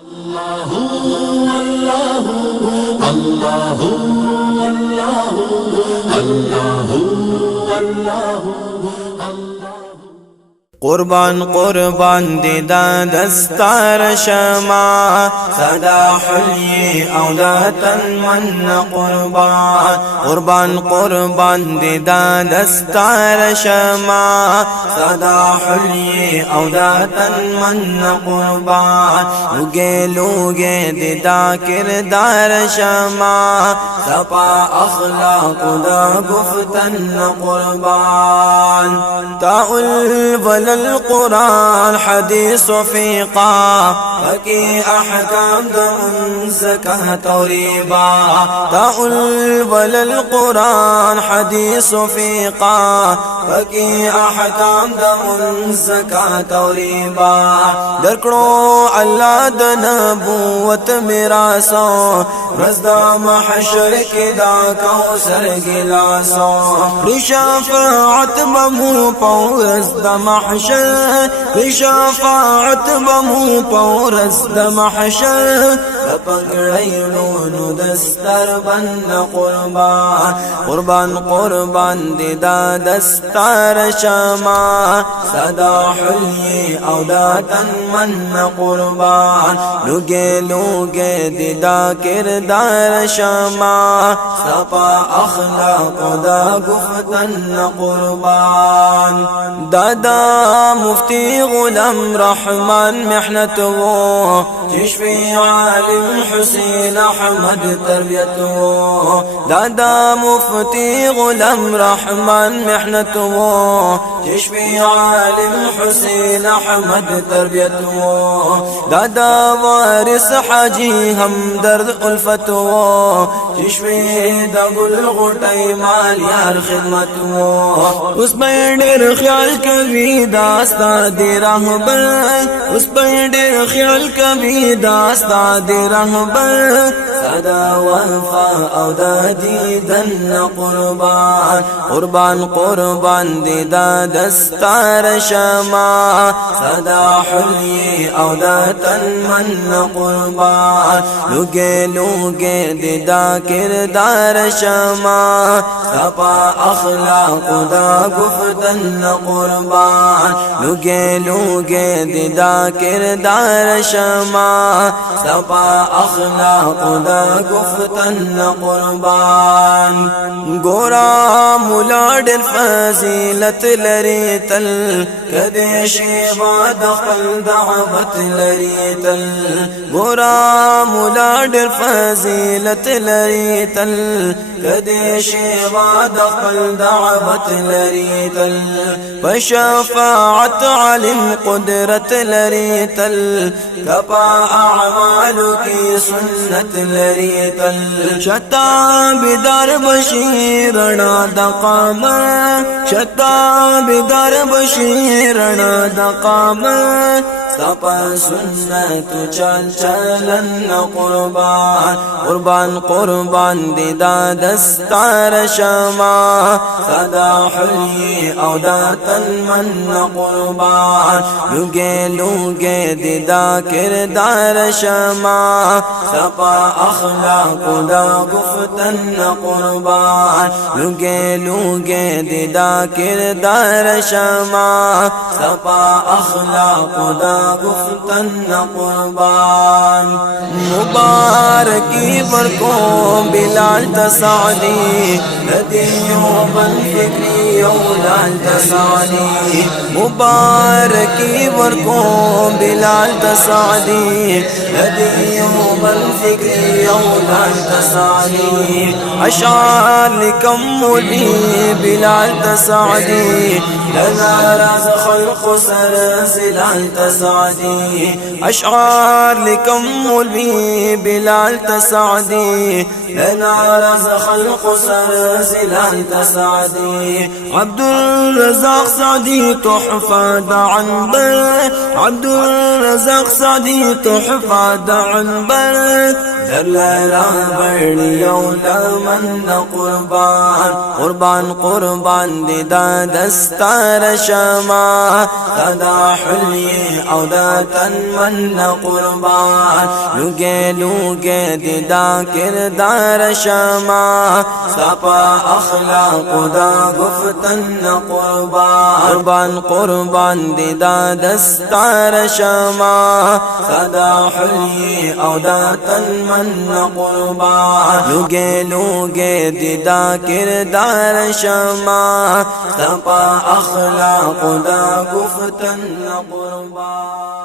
الله الله الله الله الله قربان قربان دی دا دستار شما صدا حلی او دا تن من قربان قربان قربان دی دا دستار شما صدا حلی او دا تن من قربان لوگے لوگے دی دا کردار شما سپا اخلاق دا گفتن قربان تا القرآن حديث وفيقا فكي أحكام دم زكاة وربا تأول القرآن حديث وفيقا فكي أحكام دم زكاة وربا دركرو الله د نبوت میراثو رزدا محشر کی دا کوثر گلاسو لشفاعت بمو پورز د محشر لشفاعت بمو پورز د محشر پکړایلو دستر بند قربان قربان قربان دی دا دستار شما صدا حلی او دا تن من قربان لوگے لوگے دی دا کردار شما سپا اخلاق دا گفتن قربان دادا مفتی غلام رحمان محنتو تشفي عالم حسين أحمد تربيته دادا مفتي غلام رحمن محنته تشفي عالم حسين أحمد تربيته دادا وارث حاجي همدرد ألفته تشفي دقل غټي مال يار خدمته اس بيدر خيال كبي داستا دي رهبر اس بيدر خيال كبي داستا دی رهبر صدا وفا او دا دیدن قربان قربان قربان دی دا دستار شما صدا حلی او دا تن من قربان لوگے لوگے دی دا کردار شما سپا اخلاق دا گفتن قربان لوگے لوگے دی دا کردار شما سپا اخلاق دا گفتن قربان گورا ملاد الفضیلت لری تل کدی شیبا دخل دعوت لری تل گورا ملاد الفضیلت لری تل کدی شیبا دخل دعوت لری تل فشفاعت علم قدرت لری تل کپا اعمالو کی سنت لری تل شتا بدار بشیرنا دا قامر شتا بدار بشیرنا دا قامر سپا سنت چل چلن قربان قربان قربان دی دا دستار شما صدا حلی او دا تن من قربان لوگے لوگے دی دا کردار شما سپا اخلاق دا گفتن قربان لوگے لوگے دی دا کردار شما سپا اخلاق دا گفتن قربان مبارکی برکو بلال تسعدی ندیو بن فکری اولال تسعدی مبارکی برکو بلال تسعدی ندیو بن فکری اولال تسعدی اشعار لکم مولی بلال تسعدی لنا راز خلق سر زلال تسعدی اشعار لکم مولی بلال تسعدی لنا راز خلق سر زلال تسعدی عبدالرزاق سعدي تحفة عنبر عبدالرزاق سعدي تحفة عنبر درلا بردی اولا من قربان قربان قربان دیدا دستار شما دادا حلی او دا تن من قربان لوگے لوگے دیدا کردار شما سپا اخلاق دا گفتن قربان قربان قربان دیدا دستار شما دادا حلی او دا تن من قربان لوگے لوگے دیدا کردار شما سپا اخلاق دا گفتن قربان